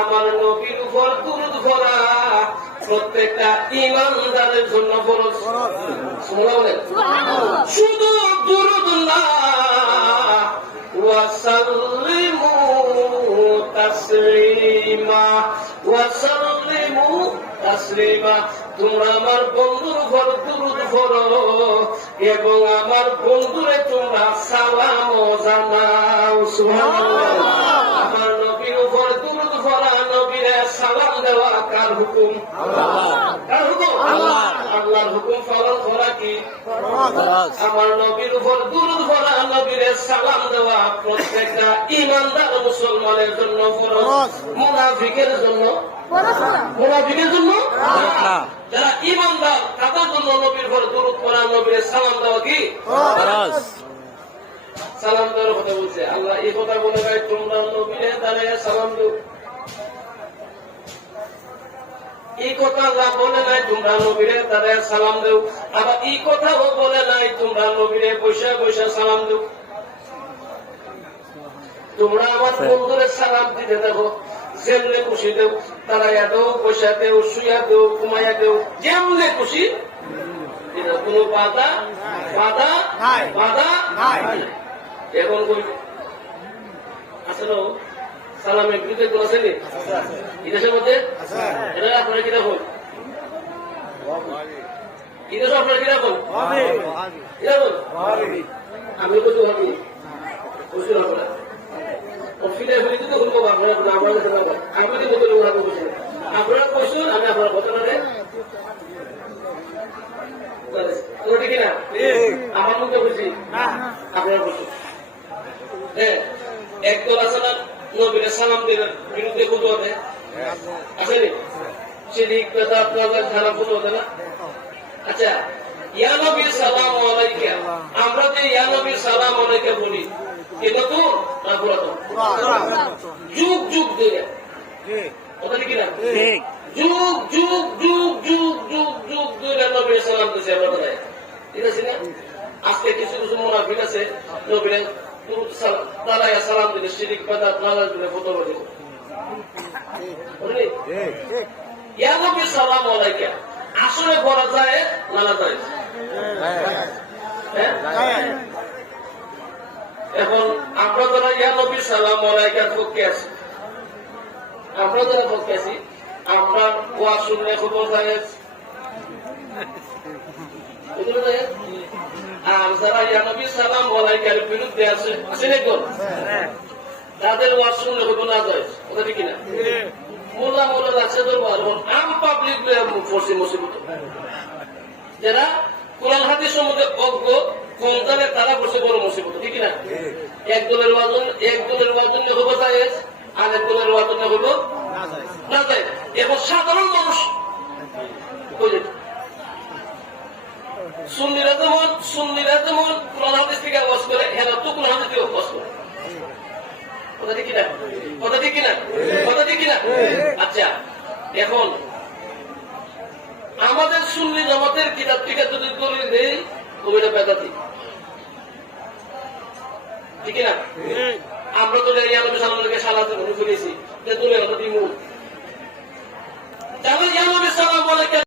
আমার নবীর উপর দুরূদ পড়া প্রত্যেকটা ঈমানদারের জন্য ফরজ। সুবহানাল্লাহ। শুধু দুরূদ না, ওয়া সাল্লিমু তাসলিমা, ওয়া সাল্লিমু তাসলিমা। তোমরা আমার বন্ধুর উপর দুরূদ পড়ো এবং আমার বন্ধুরে তোমরা সালাম জানাও। সুবহানাল্লাহ। আমার নবীর উপর দুরূদ পড়া, নবীরে সালাম দেওয়া কার হুকুম? আল্লাহ। কার হুকুম? আল্লাহ। আল্লাহর হুকুম পালন করা কি ফরজ। আমার নবীর উপর দুরূদ পড়া, নবীরে সালাম দেওয়া প্রত্যেকটা ঈমানদার মুসলমানের জন্য ফরজ। মুনাফিকের জন্য ফরজ না। মুনাফিকের জন্য ফরজ না। যারা ঈমানদার তাদের জন্য নবীর উপর দুরূদ পড়া, নবীরে সালাম দেওয়া কি ফরজ। সালাম দেওয়ার কথা বলছে আল্লাহ। এই কথা বলে ভাই তোমরা নবীরে দাঁড়িয়ে সালাম দিও, এই কথা আল্লাহ বলে নাই তোমরা নবীরে দাঁড়িয়ে সালাম দেও। আবার এই কথাও বলে নাই তোমরা নবীরে বৈশা বৈশা সালাম দেও। তোমরা আমার বন্ধুরে সালাম দিতে দেখো, যেমনে খুশি দেও, দাঁড়াইয়া দেও, বৈশা দেও, শুইয়া দেও, ঘুমাইয়া দেও, যেমনে খুশি। কোনো বাধা বাধা বাধা নাই। এখন কই আসলে সালামের বিরুদ্ধে কোন আছে নি এই দেশের মধ্যে? এটা আপনারা কি দেখুন, এই দেশে আপনারা কি দেখুন? আমি বলতে ভাবি বসে আপনারা আপনারা কইসুন, আমি আপনার ঘটনাটা ঠিক না আমার মুখে বুঝি আপনারা বসুন। একদল আছে না নবীরে সালাম দিলেন বিরুদ্ধে কত হবে আসেনি, সেদিক কথা আপনাদের ধারা কত হবে না। আচ্ছা, ইয়া নবীর সালাম আলাইকা, আমরা যে ইয়া নবীর সালাম আলাইকা বলি, এটা তো না পুরাতন? যুগ যুগ ধরে কথা ঠিক না? যুগ যুগ যুগ যুগ যুগ যুগ ধরে নবীর সালাম দিচ্ছে আমরা, ঠিক আছে না? আজকে কিছু কিছু মুনাফিক আছে নবীরে দাঁড়াইয়া সালাম দিলে শিরিক বাদাত নামাজ দিলে ফটো করে ইয়া নবী সালাম আলাইকা আসলে বলা যায় নানা যায়। এখন আমরা যারা ইয়া নবী সালাম আলাইকার পক্ষে আছি, আমরা যারা পক্ষে আছি, আমরা ওয়াজ শুনলে খবর যায়। আর যারা ইয়া নবী সালাম আলাইকার বিরুদ্ধে আছে দেখুন, তাদের ওয়াজ শুনলে হইব না যায়, কথা ঠিক না? মোলা মোলা আছে আম পাবলিক পড়ছে মুসিবত। যারা কোরআন হাদিস সম্বন্ধে অজ্ঞ কম জানে তারা পড়ছে বড় মুসিবত, ঠিক না? এক দলের ওয়াজন হইব যায়, আর এক দলের ওয়াজন হইব না যায়। এখন সাধারণ মানুষ সুন্নিরা যেমন কোরআন হাদিস থেকে ওয়াজ করে, এরা তো কোরআন হাদিস থেকে ওয়াজ করে, কথা ঠিক কিনা? কথা ঠিক কিনা? কথা ঠিক কিনা? আচ্ছা, এখন আমাদের সুন্নি জামাতের কিতাব থেকে যদি দলিল দেই ওইটা বেদাতি, ঠিক না? আমরা তো ইয়া নবী সাল্লাল্লাহু আলাইহি ওয়াসাল্লাম করেছি যে দলিল আমরা দিমু, যারা ইয়া নবী সাল্লাল্লাহু আলাইহি